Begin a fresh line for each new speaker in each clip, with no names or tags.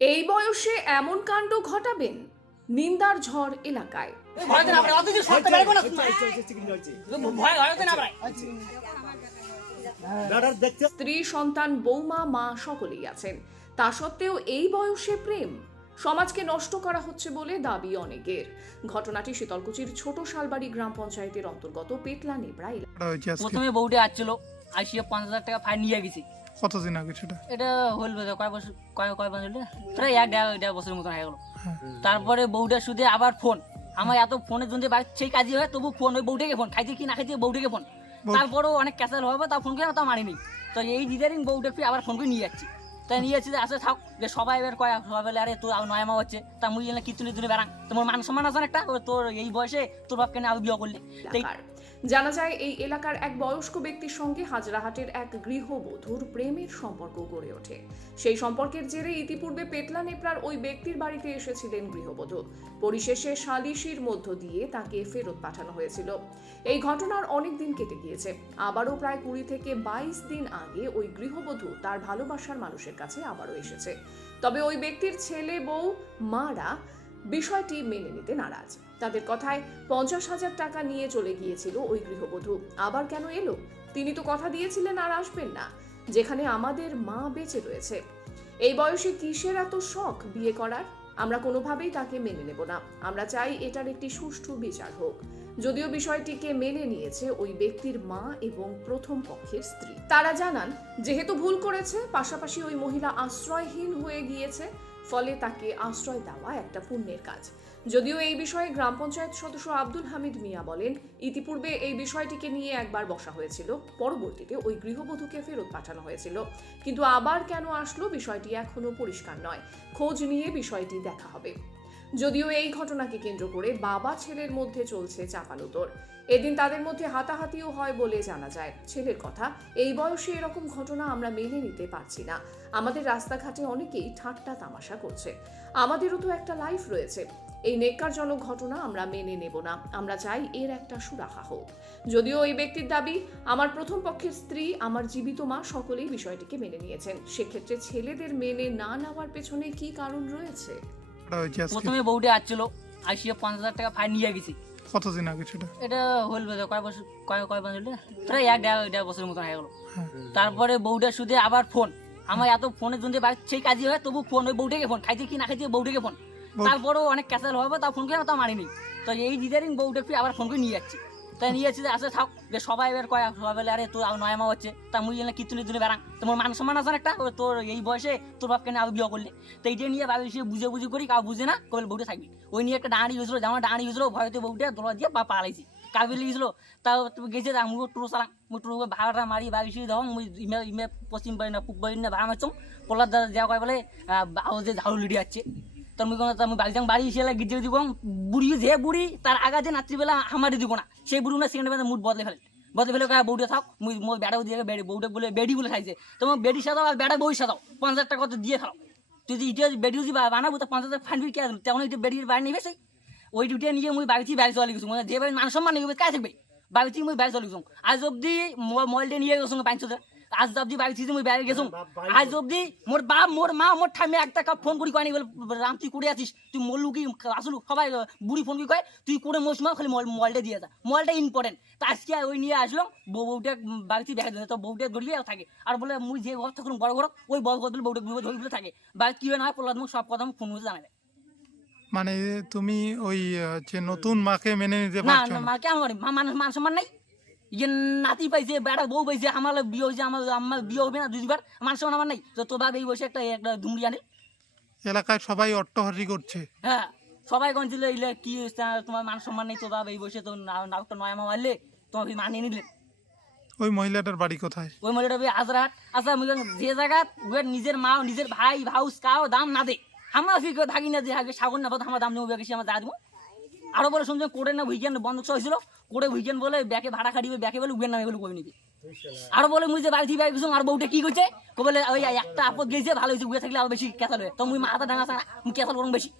এই বয়সে এমন কাণ্ড ঘটাবেন? নিন্দার ঝড় এলাকায়। স্ত্রী সন্তান বৌমা মা সকলেই আছেন। তা সত্ত্বেও এই বয়সে প্রেম সমাজকে নষ্ট করা হচ্ছে বলে দাবি অনেকের। ঘটনাটি শীতলকুচির ছোট শালবাড়ি গ্রাম পঞ্চায়েতের অন্তর্গত পেটলা নেবড়া এলাকা
প্রথমে বউটে আসছিল আসিয়ে পাঁচ হাজার টাকা ফাইন নিয়ে গেছি।
কতদিন আগে সেটা?
এটা হল বোধ কয় বছর কয় কয় বছর প্রায় এক দেড় দেড় বছরের মতন হয়ে গেলো।
হ্যাঁ।
তারপরে বউটার শুধু আবার ফোন আমার এত ফোনের জন্য বাড়ির সেই কাজই হয় তবু ফোন ওই বউটাকে ফোন খাইতে কি না খাইতে বউটাকে ফোন তারপরেও অনেক ক্যাসাল হবে তা ফোন করে তা মারিনি। তো এই দিদারিং বউটা ফিরে আবার ফোন করে নিয়ে যাচ্ছি। তাই নিয়ে যাচ্ছি যে আসে থাক যে সবাই এবার কয় সবাই বলে আরে তোর নয় মা হচ্ছে। তা মুই জানলে কিতুনি তুলে বেড়াং তোমার মান সম্মান আছে একটা? তোর এই বয়সে তোর বাপকে না আবার বিয়ে করলে।
জানা যায়, এই এলাকার এক বয়স্ক ব্যক্তির সঙ্গে হাজরাহাটের এক গৃহবধূর প্রেমের সম্পর্ক গড়ে ওঠে। সেই সম্পর্কের জেরে ইতিপূর্বে পেটলা নেপড়ার ওই ব্যক্তির বাড়িতে এসেছিলেন গৃহবধূ। পরিশেষে সালিশির মধ্য দিয়ে তাকে ফেরত পাঠানো হয়েছিল। এই ঘটনার অনেক দিন কেটে গিয়েছে। আবারও প্রায় কুড়ি থেকে বাইশ দিন আগে ওই গৃহবধূ তার ভালোবাসার মানুষের কাছে আবারও এসেছে। তবে ওই ব্যক্তির ছেলে, বউ, মারা বিষয়টি মেনে নিতে নারাজ। তাদের কথায় পঞ্চাশ হাজার টাকা নিয়ে চলে গিয়েছিল ওই গৃহবধূ। আবার কেন এলো? তিনি তো কথা দিয়েছিলেন আর আসবেন না। যেখানে আমাদের মা বেঁচে রয়েছে। এই বয়সে কিসের এত শখ বিয়ে করার? আমরা কোনোভাবেই তাকে মেনে নেব না। আমরা চাই এটার একটি সুষ্ঠু বিচার হোক। যদিও বিষয়টিকে মেনে নিয়েছে ওই ব্যক্তির মা এবং প্রথম পক্ষের স্ত্রী। তারা জানান, যেহেতু ভুল করেছে, পাশাপাশি ওই মহিলা আশ্রয়হীন হয়ে গিয়েছে ফলে তাকে আশ্রয় দেওয়া একটা পুণ্যের কাজ। যদিও এই বিষয়ে গ্রাম পঞ্চায়েত সদস্য আব্দুল হামিদ মিয়া বলেন, ইতিপূর্বে এই বিষয়টিকে নিয়ে একবার বসা হয়েছিল, পরবর্তীতে ওই গৃহবধূকে ফেরত পাঠানো হয়েছিল। কিন্তু আবার কেন আসলো বিষয়টি এখনও পরিষ্কার নয়। খোঁজ নিয়ে বিষয়টি দেখা হবে। যদিও এই ঘটনাকে কেন্দ্র করে বাবা ছেলের মধ্যে চলছে চাপানুতর এদিন তাদের মধ্যে হাতাহাতিও হয় বলে জানা যায়। ছেলের কথা এই বয়সে এরকম ঘটনা আমরা মেনে নিতে পারছি না। আমাদের রাস্তাঘাটে অনেকেই ঠাট্টা তামাশা করছে। আমাদেরও তো একটা লাইফ রয়েছে। এই নেককারজনক ঘটনা আমরা মেনে নেব না। আমরা চাই এর একটা সুরাহা হোক। যদিও এই ব্যক্তির দাবি আমার প্রথম পক্ষের স্ত্রী আমার জীবিত মা সকলেই বিষয়টিকে মেনে নিয়েছেন। সেক্ষেত্রে ছেলেদের মেনে না নেওয়ার পেছনে কি কারণ রয়েছে?
প্রথমে বউটে আসছিল আসিয়ে পাঁচ হাজার টাকা ফাইন নিয়ে গেছি।
কতদিন আগে সেটা?
এটা হল কয় বছর কয় কয় বছর প্রায় এক দেড় বছরের মতন হয়ে গেলো।
হ্যাঁ।
তারপরে বউটা শুধু আবার ফোন। আমার এত ফোনের জন্য বাড়ির সেই কাজই হয় তবু ফোন ওই বউটাকে ফোন খাইছে কি না খাইছে বউটাকে ফোন। তারপরেও অনেক ক্যাসাল হবে তা ফোন করে তা মারিনি। তো এই দিদারিং বউটা ফিরে আবার ফোন করে নিয়ে যাচ্ছি। তাই নিয়ে যাচ্ছি যে আসে থাক যে সবাই এবার কয় সবাই বলে আরে তোর আর নয় মা হচ্ছে। তা মুই জানলে কিতুনি তুলে বেড়াং। তোমার মান সম্মান আছে একটা? তোর এই বয়সে তোর বাপকে না আবার বিয়ে করলে? তো এইটা নিয়ে বাবু সে বুঝে বুঝে করি কাউ বুঝে না কবে বউটা থাকবি। ওই নিয়ে একটা দাঁড়িয়ে গেছিল যেমন দাঁড়িয়ে গেছিল ভয়তে বউটা দোলা দিয়ে পা পালাইছি। কাবিল গেছিল তাও গেছে আমি টুরো চালাং মুই টুরো ভাড়াটা মারি বাবু সে দেওয়া মুই ইমে ইমে পশ্চিম বাড়ি না পূব বাড়ি না ভাড়া মারছম পলার দাদা যা কয় বলে আহ, যে ঝাড়ু লিডি আছে তোর কোনো আমি বাড়ি বাড়ি এসে গিয়ে দিব। বুড়ি যে বুড়ি, তার আগা যে রাত্রিবেলা আমারই দিব না। সেই বুড়ি না সেখানে মুড বদলে ফেলে। বদলে ফেলে কয়, বউটা থাক, মুই মোর বেড়াও দিয়ে বেড়ে, বউটা বলে বেডি বলে খাইছে। তোমার বেডি সাদাও আর বেড়া বই সাদাও পাঁচ হাজার টাকা তো দিয়ে খাও। তুই যদি ইটা বেডি যদি বানাবো, তো পাঁচ হাজার ফান্ডবি কে তেমন এটা বেডির বাড়ি নেবে সেই ওই দুটিয়া নিয়ে মুই বাড়িতে বাড়ি চলে গেছো। মানে যে বাড়ি মান সম্মান নেবে কাজ থাকবে বাড়িতে মুই বাড়ি চলে গেছো। আজ অব্দি মোবাইলটা নিয়ে গেছো পাঁচশো আজ অব্দি বাড়ি মুই বাইরে গেছো আজ অব্দি মোর বাপ মোর মা মোর ঠামে একটা কাপ ফোন করি কয়নি বলে রাম তুই করে আছিস? তুই মল্লু কি? আসলু সবাই বুড়ি ফোন করি কয় তুই করে মোস মা খালি মোবাইলটা দিয়ে যা। মোবাইলটা ইম্পর্টেন্ট তা আজকে ওই নিয়ে আসলাম বউ বউটা বাড়িতে দেখা দিল তো বউটা ধরিয়ে থাকে। আর বলে মুই যে ঘর থাকুন বড় ঘর ওই বড় ঘর বউটা ঘুরে ধরি বলে থাকে। বাড়িতে কি হয় না হয় পড়লাম সব কথা আমি ফোন করে জানাবে।
মানে তুমি ওই যে নতুন মাকে মেনে নিতে পারছ
না
না?
মা কেমন করি মা মান মান সম্মান নাই। ইয়ে নাতি পাইছে বেড়া বউ পাইছে আমার বিয়ে হয়েছে আমার আমার বিয়ে হবে না দুইবার সম্মান আমার নাই। তো তোর এই বসে একটা একটা ধুমড়ি আনে।
এলাকায় সবাই অট্টহাসি করছে।
হ্যাঁ সবাই কনছিল ইলে কি তোমার মান সম্মান নেই বাবা এই বসে তো নয় মারলে তোমাকে মানিয়ে নিলেন
ওই মহিলাটার বাড়ি কোথায়?
ওই মহিলাটা ওই আজরাট। আচ্ছা যে জায়গা ওই নিজের মা নিজের ভাই ভাউস কাও দাম না দে। আমার ফিকে থাকি না যে আগে সাগর না আমার দাম নেব বেশি আমার দিব। আরও বলে শুনছেন কোড়ে না উইকেন্ড বন্ধ হয়েছিল। কোড়ে উইকেন্ড বলে ব্যাকে ভাড়া খাটিবে ব্যাকে বলে উইকেন্ড নামে বলে কই নিবি। আরও বলে মুই যে বাড়ি থেকে গেছো আর বউটা কি কইছে কো বলে ওই একটা আপদ গেছে ভালো হয়েছে উয়ে থাকলে আরও বেশি কেসাল হয় তো মুই মাথা ডাঙা সারা মুই কেসাল করুন বেশি।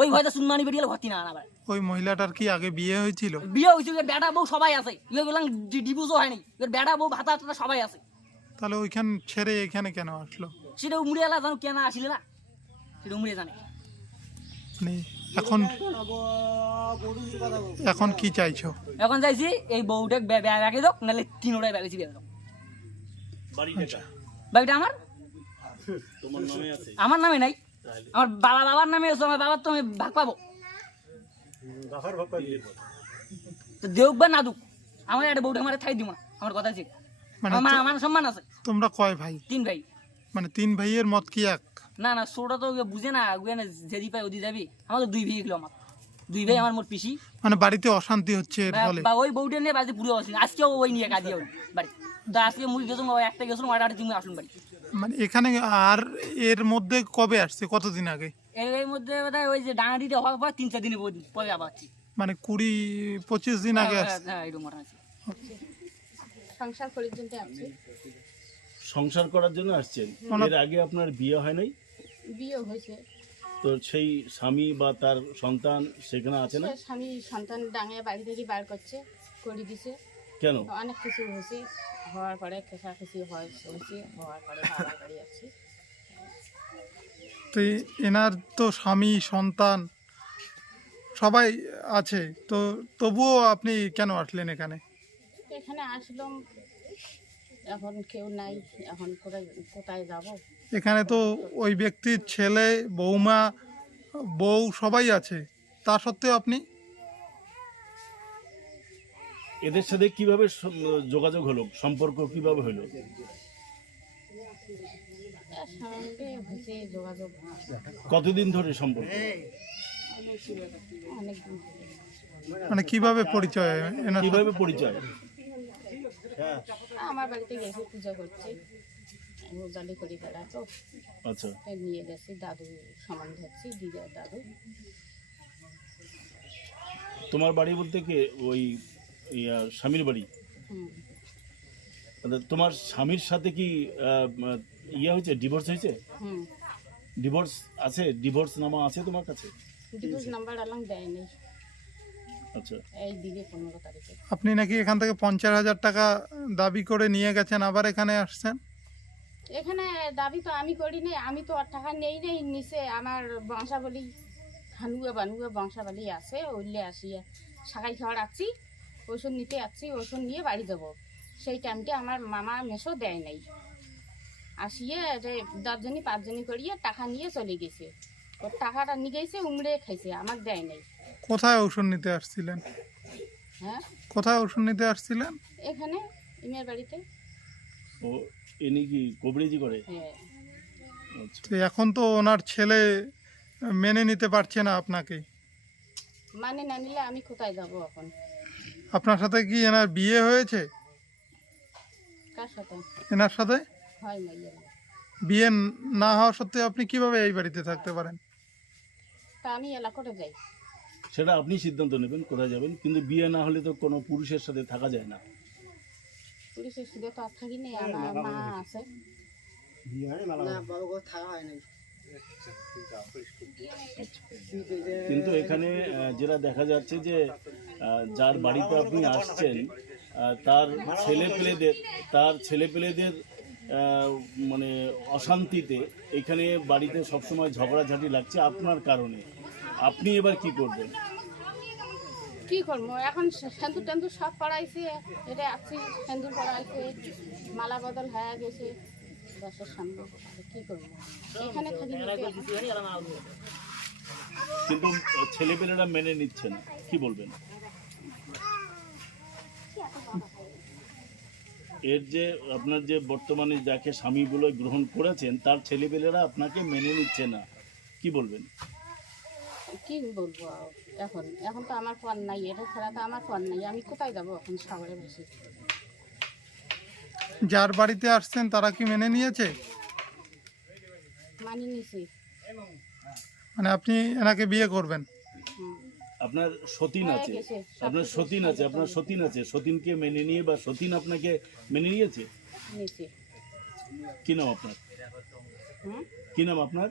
ওই ভয়টা সুনমানি বেরিয়ে ভর্তি না আবার
ওই মহিলাটার কি আগে বিয়ে হয়েছিল?
বিয়ে হয়েছে এবার বেটা বউ সবাই আছে। ইয়ে বললাম ডিভোর্সও হয়নি। এবার বেটা বউ ভাতা সবাই আছে।
তাহলে ওইখান ছেড়ে এখানে কেন আসলো?
সেটা মুড়িয়ালা জানো কেন আসলে না? সেটা উমরে জানে।
মানে এখন এখন কি চাইছো?
এখন চাইছি এই বউটা ব্যাগে দাও নাহলে তিন ওটাই ব্যাগেছি ব্যাগে দাও বাড়িটা আমার? আমার নামে নাই। আমার বাবা বাবার নামে আছে আমার বাবার তো আমি ভাগ পাবো। তো দেউক বা না দুক আমার একটা বউটা আমার থাই দিব না আমার কথা আছে।
মানে
আমার সম্মান আছে।
তোমরা কয় ভাই?
তিন ভাই।
মানে তিন ভাইয়ের মত কি এক?
না না সোটা তো বুঝে না ওকে না যেদি পাই ওদি যাবি। আমার তো দুই ভাই এগুলো আমার। দুই ভাই আমার মোট পিসি।
মানে বাড়িতে অশান্তি হচ্ছে
বা- ওই বউটা নিয়ে বাড়িতে পুরো আসেন আজকেও ওই নিয়ে কাজে বাড়ি। তো আজকে মুই গেছিলাম ওই একটা গেছিলাম ওটা তুমি আসুন বাড়ি।
মানে এখানে আর এর মধ্যে কবে আসছে? কতদিন আগে?
এর মধ্যে বোধহয় ওই যে ডাঙাটিটা হওয়ার পর তিন চার দিনে পরে আবার
মানে কুড়ি পঁচিশ দিন আগে
হ্যাঁ,
আসছে?
হ্যাঁ এরকম মনে আছে
সংসার করার জন্য আসছি।
সংসার করার জন্য আসছেন এর আগে আপনার বিয়ে হয় নাই?
বিয়ে হয়েছে।
তো সেই স্বামী বা তার সন্তান সেখানে আছে না?
স্বামী সন্তান ডাঙে বাড়ি থেকে বার করছে করে দিছে।
কেন?
অনেক কিছু হয়েছে। হওয়ার পরে খেসা খেসি হয়েছে হওয়ার পরে বাবার বাড়ি আসছি।
তো এনার তো স্বামী সন্তান সবাই আছে। তো তবুও আপনি কেন আসলেন এখানে?
এখানে আসলাম এখন কেউ নাই এখন কোথায় কোথায় যাব?
এখানে তো ওই ব্যক্তির ছেলে বৌমা বউ সবাই আছে। তা সত্ত্বেও আপনি?
এদের সাথে কীভাবে যোগাযোগ হলো? সম্পর্ক কীভাবে হলো? কতদিন ধরে সম্পর্ক।
মানে কীভাবে পরিচয়?
কীভাবে পরিচয়?
আমার বাড়িতে গেছে পূজা করছে। করি বেড়া তো।
আচ্ছা।
নিয়ে গেছি দাদু সমান ধরছি দিদার দাদু।
তোমার বাড়ি বলতে কি ওই স্বামীর বাড়ি? আচ্ছা, তোমার স্বামীর সাথে কি ইয়ে হয়েছে ডিভোর্স হয়েছে?
হুম।
ডিভোর্স আছে ডিভোর্স নামা আছে তোমার কাছে?
ডিভোর্স নাম্বার আলাম দেয়নি।
আপনি নাকি এখান থেকে পঞ্চাশ হাজার টাকা দাবি করে নিয়ে গেছেন আবার এখানে আসছেন?
এখানে দাবি তো আমি করি নাই আমি তো আর টাকা নেই নেই নিচে আমার বংশাবলী হানুয়ে বানুয়ে বংশাবলী আছে ওইলে আসিয়া সাকাই খাওয়ার আছি ওষুধ নিতে আসছি ওষুধ নিয়ে বাড়ি যাব। সেই টাইমটা আমার মামা মেশো দেয় নাই। আসিয়ে যে দশজনই পাঁচজনই করিয়ে টাকা নিয়ে চলে গেছে। ওর টাকাটা নিয়ে গেছে উমড়ে খাইছে আমার দেয় নাই।
কোথায় ওষুধ নিতে আসছিলেন?
হ্যাঁ?
কোথায় ওষুধ নিতে আসছিলেন?
এখানে ইমের বাড়িতে।
ও ইনি কি কবরেজি করে?
হ্যাঁ।
আচ্ছা।
তো এখন তো ওনার ছেলে মেনে নিতে পারছে না আপনাকে।
মানে না নিলে আমি কোথায় যাব এখন?
আপনার সাথে কি এনার বিয়ে হয়েছে?
কার সাথে?
এনার সাথে?
হয় এরকম।
বিয়ে না হওয়া সত্ত্বেও আপনি কীভাবে এই বাড়িতে থাকতে পারেন?
তা আমি এলা যাই।
সেটা আপনি সিদ্ধান্ত নেবেন কোথায় যাবেন কিন্তু বিয়ে না হলে তো কোনো পুরুষের সাথে থাকা যায় না।
পুলিশের সুদে তো আর থাকি নেই আমার মা আছে।
কিন্তু এখানে যেটা দেখা যাচ্ছে যে যার বাড়িতে আপনি আসছেন তার ছেলে পেলেদের তার ছেলে পেলেদের মানে অশান্তিতে এখানে বাড়িতে সবসময় ঝগড়াঝাটি লাগছে আপনার কারণে। আপনি এবার কি করবেন?
কি করব? এখন সেন্দুর টেন্দুর সব পড়াইছে। এটা আছি সেন্দুর পড়াইছে মালা বদল হয়ে গেছে। দশের সামনে কি করব? এখানে থাকি
কিন্তু ছেলেপেলেরা মেনে নিচ্ছে না। কি বলবেন? এর যে আপনার যে বর্তমানে যাকে স্বামী বলে গ্রহণ করেছেন তার ছেলেপেলেরা আপনাকে মেনে নিচ্ছে না। কি বলবেন?
কি বলব এখন এখন তো আমার ফোন নাই এটা ছাড়া তো আমার ফোন নাই আমি কোথায় যাব এখন সাগরে বসে?
যার বাড়িতে আসছেন তারা কি মেনে নিয়েছে?
মানি নিছি।
মানে আপনি এনাকে বিয়ে করবেন?
আপনার সতীন আছে। আপনার সতীন আছে আপনার সতীন আছে। সতীনকে মেনে নিয়ে বা সতীন আপনাকে মেনে নিয়েছে? কি নাম আপনার? কি নাম আপনার?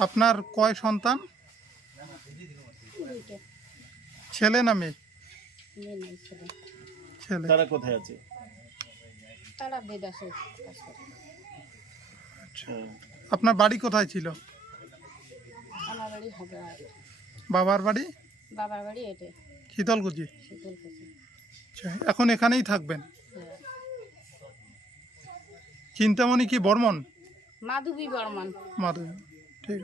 আপনার কয় সন্তান? ছেলে না মেয়ে?
ছেলে।
তারা কোথায় আছে?
তারা বেদাসে
আচ্ছা। আপনার বাড়ি কোথায় ছিল?
আমার বাড়ি হবে
বাবার বাড়ি?
বাবার বাড়ি এটে।
শীতলকুচি।
শীতল কুচি
আচ্ছা এখন এখানেই থাকবেন?
হ্যাঁ।
চিন্তামণি কি বর্মন?
মাধবী বর্মন।
মাধব ঠিক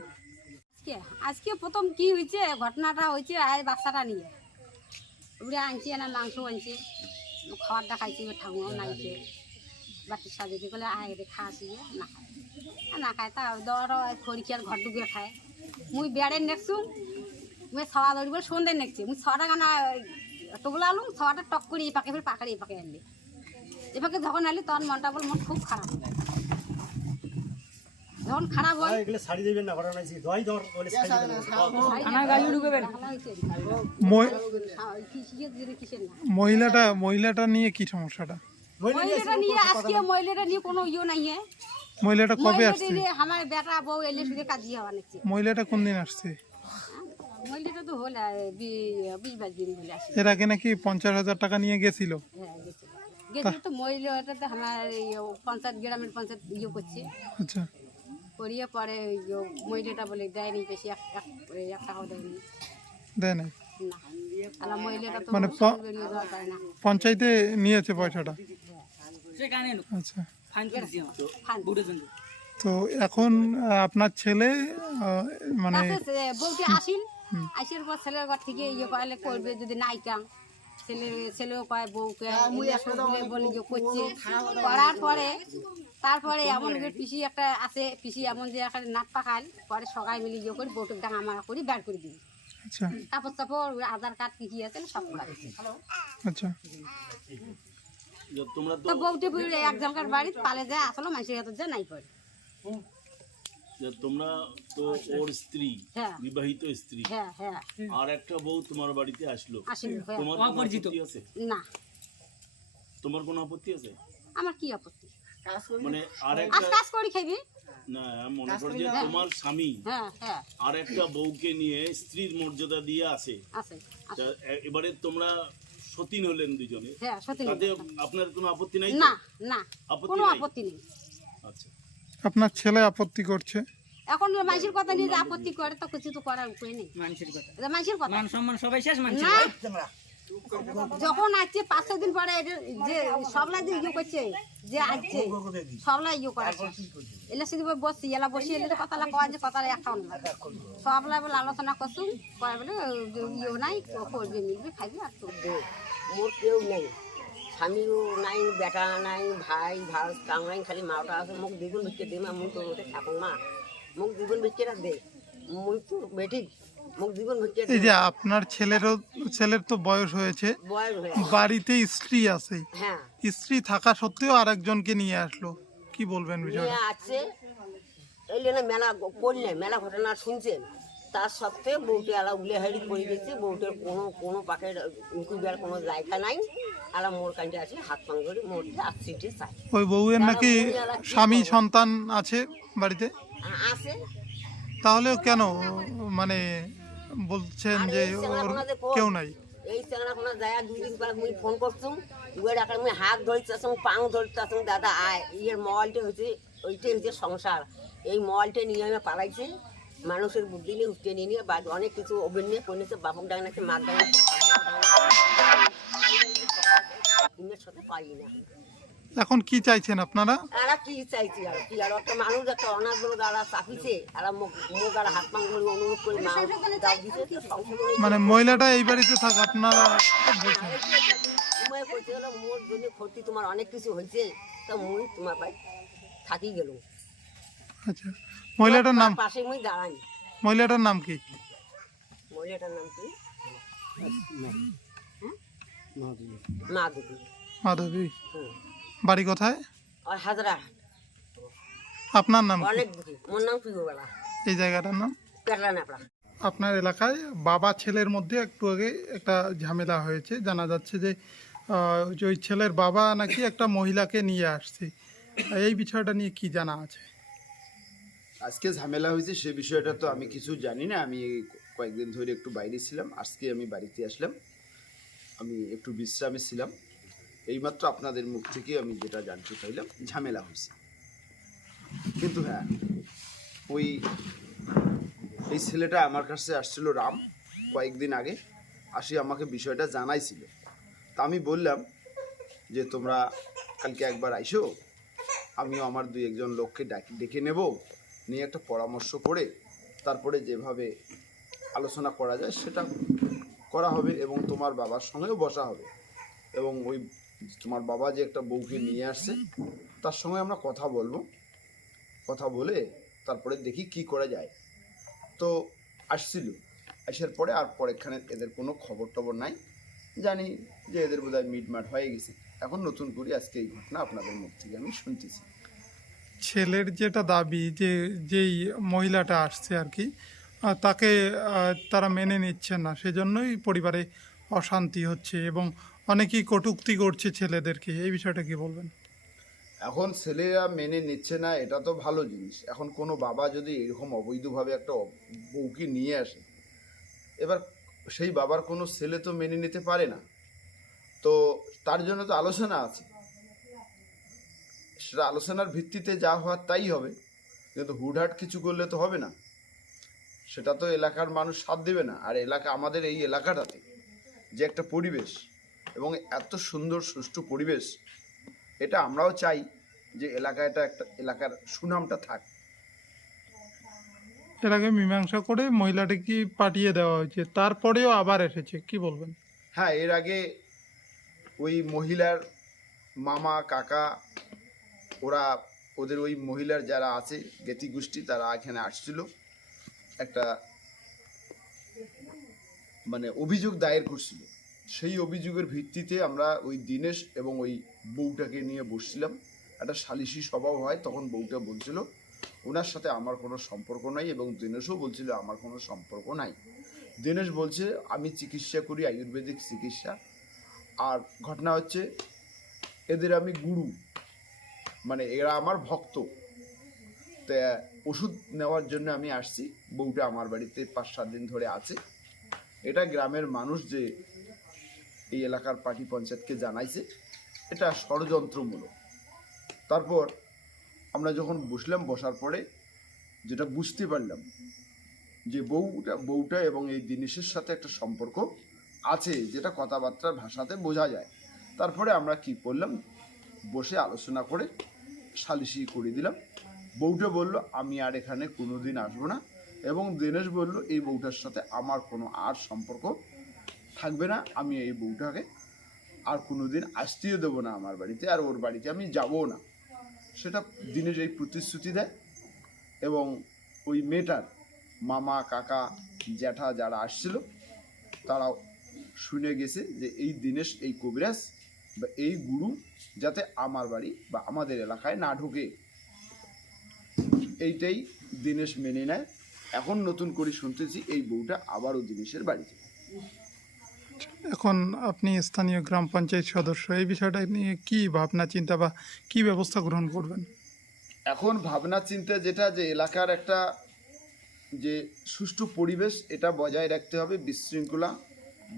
আজকে আজকে প্রথম কি হয়েছে ঘটনাটা হয়েছে আয় বাচ্চাটা নিয়ে। উড়ে আনছি না মাংস আনছি খাবারটা খাইছি ঠাকুমাও নাইছে। সাথে দিয়ে বলে আয় রে খা আসি না খায়। না খায় তা দর খড়ি আর ঘর ডুবে খায়। মুই বেড়ে নেকছু মুই ছড়া ধরি বলে সন্ধ্যে নেকছি। মুই ছটা গানা টোবলা আলু ছটা টক করে এই পাকে ফের পাকারে এই পাকে আনলি। এ পাকে যখন আনলি তখন মনটা বল মন খুব খারাপ যখন খারাপ হয়
এগুলো শাড়ি দেবেন না ঘটনা আছে দই দর বলে শাড়ি দেবেন
গাড়ি ঢুকবেন
মহিলাটা মহিলাটা নিয়ে কি সমস্যাটা?
মহিলাটা নিয়ে আজকে মহিলাটা নিয়ে কোনো ইয়ে নাই হ্যাঁ
মহিলাটা কবে আসছে?
আমার বেটা বউ এলে শুধু কাজী হওয়া নিচ্ছে
মহিলাটা কোন দিন আসছে?
মহিলাটা তো হল বিশ বাইশ দিন বলে আসে
এর আগে নাকি পঞ্চাশ হাজার টাকা নিয়ে গেছিল।
হ্যাঁ গেছে তো মহিলাটা তো আমার পঞ্চায়েত গ্রামের পঞ্চায়েত ইয়ে করছে।
আচ্ছা।
করিয়ে পরে মহিলাটা বলে দেয়নি বেশি এক টাকাও দেয়নি।
দেয় নাই মানে পঞ্চায়েতে নিয়েছে পয়সাটা? আচ্ছা। তো এখন আপনার ছেলে মানে
আসিল। আসার পর ছেলের ঘর থেকে ইয়ে কয়লে করবে যদি নাই কাম ছেলে ছেলেও কয় বউকে সবগুলো বলে যে করছে। করার পরে তারপরে এমন করে পিসি একটা আছে পিসি এমন যে একটা নাট পাকাল পরে সবাই মিলে ইয়ে করে বউকে ডাঙা মারা করি বের করে দিবি
আচ্ছা।
কাপড় চাপড় আধার কার্ড কি কি আছে সব করা
আচ্ছা।
তো
বউটি বুড়ি একজনকার বাড়ি পালে যায় আসলে মানুষের হাতে যায় নাই পড়ে
যে তোমরা তো ওর স্ত্রী
হ্যাঁ।
বিবাহিত স্ত্রী।
হ্যাঁ হ্যাঁ।
আর একটা বউ তোমার বাড়িতে আসলো। তোমার
অপরিচিত।
আছে?
না।
তোমার কোনো আপত্তি আছে?
আমার কি আপত্তি?
মানে আর একটা
কাজ করি খাইবি?
না মনে করো যে তোমার স্বামী
হ্যাঁ হ্যাঁ।
আর একটা বউকে নিয়ে স্ত্রীর মর্যাদা দিয়ে আসে
আছে
এবারে তোমরা সতীন হলেন দুজনে।
হ্যাঁ
তাতে আপনার কোনো আপত্তি নাই
না না।
আপত্তি
কোনো আপত্তি নেই।
আচ্ছা।
আপনার ছেলে আপত্তি করছে?
এখন মানুষের কথা নিয়ে আপত্তি করে তো কিছু তো করার উপায় নেই।
মানুষের কথা।
মানুষের কথা।
মান সম্মান সবাই শেষ মানুষের
না। যখন আসছে পাঁচ ছয় দিন পরে যে সবলাই যে ইয়ে করছে যে আসছে সবলা ইয়ে করাছে? এলে শুধু বসছি এলা বসি এলে তো কথা কয় যে কথা একটা অন্য সবলাই বলে আলোচনা করছুন কয় বলে ইয়ে নাই করবে মিলবে খাইবে আর তো
মোর কেউ নেই। স্বামীও নাই বেটা নাই ভাই ভাই কাম নাই খালি মাওটা আছে মোক দ্বিগুণ ভিক্ষে দে মা মুই তোর মতে থাকুন মা। মোক দ্বিগুণ ভিক্ষেটা দে। মই তো বেটি মোক দ্বিগুণ ভিক্ষে
এই যে আপনার ছেলেরও ছেলের তো বয়স হয়েছে।
বয়স হয়ে
বাড়িতে স্ত্রী আছে।
হ্যাঁ।
স্ত্রী থাকা সত্ত্বেও আরেকজনকে নিয়ে আসলো। কি বলবেন বিষয়টা?
আছে না মেলা করলে মেলা ঘটনা শুনছেন। তার সত্ত্বেও বউটি আলা উলে হাড়ি করে দিচ্ছে বউটের কোনো কোনো পাখের ইনকুবিয়ার কোনো জায়গা নাই। আলা মোর কাছে আছে হাত পাং ধরে মোরটি আসছিটি চাই।
ওই বউয়ের নাকি স্বামী সন্তান আছে বাড়িতে?
আছে।
তাহলে কেন মানে বলছেন যে ওর? কেউ নাই?
এই চ্যাংড়া কোনো যায় দুই দিন পর মুই ফোন করছুম। উয়ে ডাকার মুই হাত ধরতেছুম পাও ধরতেছুম দাদা আয় ইয়ের মোবাইলটা হচ্ছে ওইটাই হচ্ছে সংসার। এই মোবাইলটা নিয়ে আমি পালাইছে। মানুষের বুদ্ধি নিয়ে উঠতে নিয়ে নিয়ে বা অনেক কিছু ওভেন নিয়ে নিয়েছে বাপক ডাঙাচ্ছে মাক ডাঙাচ্ছে সাথে পাই না।
এখন কি চাইছেন আপনারা?
এরা কি চাইছি? আর কি? আর একটা মানুষ একটা অনাথ লোক যারা চাপিছে এরা মুখ মুখ আর হাত পাং করে অনুরোধ করে মা দাও দিছে তো সংসার
মানে মহিলাটা এই বাড়িতে থাক আপনারা বলছেন।
তোমায় কইতে হলো মোর জন্য ক্ষতি তোমার অনেক কিছু হয়েছে তা মুই তোমার ভাই থাকি গেল
আচ্ছা। মহিলাটার নাম?
পাশে মুই দাঁড়াই।
মহিলাটার নাম কি?
মহিলাটার নাম কি? মা দেবী
মাধবী। বাড়ি কোথায়?
আর হাজরা
আপনার নাম কি?
অনেক বুঝি মোর নাম পিগোবেলা
এই জায়গাটার নাম?
পেটলা নাপড়া।
আপনার এলাকায় বাবা ছেলের মধ্যে একটু আগে একটা ঝামেলা হয়েছে। জানা যাচ্ছে যে যে ওই ছেলের বাবা নাকি একটা মহিলাকে নিয়ে আসছে। এই বিষয়টা নিয়ে কি জানা আছে?
আজকে ঝামেলা হয়েছে, সে বিষয়টা তো আমি কিছু জানি না। আমি কয়েকদিন ধরে একটু বাইরে ছিলাম, আজকে আমি বাড়িতে আসলাম। আমি একটু বিশ্রামে ছিলাম। এইমাত্র আপনাদের মুখ থেকে আমি যেটা জানতে চাইলাম, ঝামেলা হয়েছে। কিন্তু হ্যাঁ ওই, এই ছেলেটা আমার কাছে আসছিল রাম কয়েকদিন আগে, আসি আমাকে বিষয়টা জানাইছিল। তা আমি বললাম যে, তোমরা কালকে একবার আইসো, আমিও আমার দুই একজন লোককে ডাকি, ডেকে নেব। নিয়ে একটা পরামর্শ করে তারপরে যেভাবে আলোচনা করা যায় সেটা করা হবে এবং তোমার বাবার সঙ্গেও বসা হবে। এবং ওই তোমার বাবা যে একটা বউকে নিয়ে আসছে, তার সঙ্গে আমরা কথা বলব। কথা বলে তারপরে দেখি কি করা যায়। তো আসছিল। আসার পরে আর পরেখানে এদের কোনো খবর টবর নাই। জানি যে এদের বোধহয় মিটমাট হয়ে গেছে। এখন নতুন করে আজকে এই ঘটনা আপনাদের মুখ থেকে আমি শুনতেছি।
ছেলের যেটা দাবি যে, যেই মহিলাটা আসছে আর কি তাকে তারা মেনে নিচ্ছে না। সেজন্যই পরিবারে অশান্তি হচ্ছে এবং অনেকেই কটূক্তি করছে ছেলেদেরকে। এই বিষয়টা কি বলবেন?
এখন ছেলেরা মেনে নিচ্ছে না, এটা তো ভালো জিনিস। এখন কোনো বাবা যদি এরকম অবৈধভাবে একটা বউকে নিয়ে আসে, এবার সেই বাবার কোনো ছেলে তো মেনে নিতে পারে না। তো তার জন্য তো আলোচনা আছে। সেটা আলোচনার ভিত্তিতে যা হওয়ার তাই হবে। কিন্তু হুটহাট কিছু করলে তো হবে না। সেটা তো এলাকার মানুষ সাথ দেবে না। আর এলাকা আমাদের এই এলাকাটাতে যে একটা পরিবেশ এবং এত সুন্দর সুষ্ঠু পরিবেশ এটা আমরাও চাই যে এলাকাটা একটা এলাকার সুনামটা থাক।
এর আগে মীমাংসা করে মহিলাটিকে পাঠিয়ে দেওয়া হয়েছে? তারপরেও আবার এসেছে কি বলবেন?
হ্যাঁ এর আগে ওই মহিলার মামা কাকা ওরা ওদের ওই মহিলার যারা আছে জ্ঞাতি গোষ্ঠী, তারা এখানে আসছিল। একটা মানে অভিযোগ দায়ের করছিল। সেই অভিযোগের ভিত্তিতে আমরা ওই দিনেশ এবং ওই বউটাকে নিয়ে বসছিলাম। একটা সালিশি সভাও হয়, তখন বউটা বলছিল, ওনার সাথে আমার কোনো সম্পর্ক নাই এবং দিনেশও বলছিল, আমার কোনো সম্পর্ক নাই। দিনেশ বলছে, আমি চিকিৎসা করি, আয়ুর্বেদিক চিকিৎসা। আর ঘটনা হচ্ছে, এদের আমি গুরু মানে এরা আমার ভক্ত। তা ওষুধ নেওয়ার জন্য আমি আসছি। বউটা আমার বাড়িতে পাঁচ সাত দিন ধরে আছে। এটা গ্রামের মানুষ যে এই এলাকার পার্টি পঞ্চায়েতকে জানাইছে, এটা ষড়যন্ত্রমূলক। তারপর আমরা যখন বসলাম, বসার পরে যেটা বুঝতে পারলাম যে বউটা বউটা এবং এই জিনিসের সাথে একটা সম্পর্ক আছে, যেটা কথাবার্তার ভাষাতে বোঝা যায়। তারপরে আমরা কি করলাম, বসে আলোচনা করে সালিশি করে দিলাম। বউটা বলল, আমি আর এখানে কোনো দিন আসব না। এবং দিনেশ বলল, এই বউটার সাথে আমার কোনো আর সম্পর্ক থাকবে না। আমি এই বউটাকে আর কোনো দিন আসতেও দেবো না আমার বাড়িতে আর ওর বাড়িতে। আমি যাবও না। সেটা দিনেশ এই প্রতিশ্রুতি দেয় এবং ওই মেয়েটার মামা, কাকা, জ্যাঠা যারা আসছিল, তারাও শুনে গেছে যে এই দিনেশ, এই কবিরাজ বা এই গুরু যাতে আমার বাড়ি বা আমাদের এলাকায় না ঢোকে। এইটাই দিনেশ মেনে নেয়। এখন নতুন করে শুনতেছি এই বউটা আবারও দিনেশের বাড়িতে।
এখন আপনি স্থানীয় গ্রাম পঞ্চায়েত সদস্য এই বিষয়টা নিয়ে কি ভাবনা চিন্তা বা কি ব্যবস্থা গ্রহণ করবেন?
এখন ভাবনা চিন্তা যেটা যে এলাকার একটা যে সুষ্ঠু পরিবেশ এটা বজায় রাখতে হবে। বিশৃঙ্খলা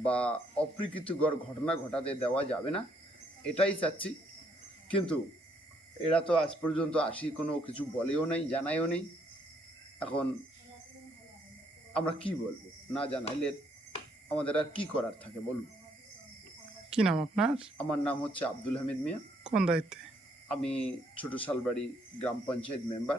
বা অপ্রীতিকর ঘটনা ঘটাতে দেওয়া যাবে না। এটাই চাচ্ছি। কিন্তু এরা তো আজ পর্যন্ত আসি কোনো কিছু বলেও নেই জানায়ও নেই। এখন আমরা কি বলব? না জানাইলে আমাদের আর কি করার থাকে বলুন?
কি নাম আপনার?
আমার নাম হচ্ছে আব্দুল হামিদ মিয়া।
কোন দায়িত্বে?
আমি ছোট শালবাড়ি গ্রাম পঞ্চায়েত মেম্বার।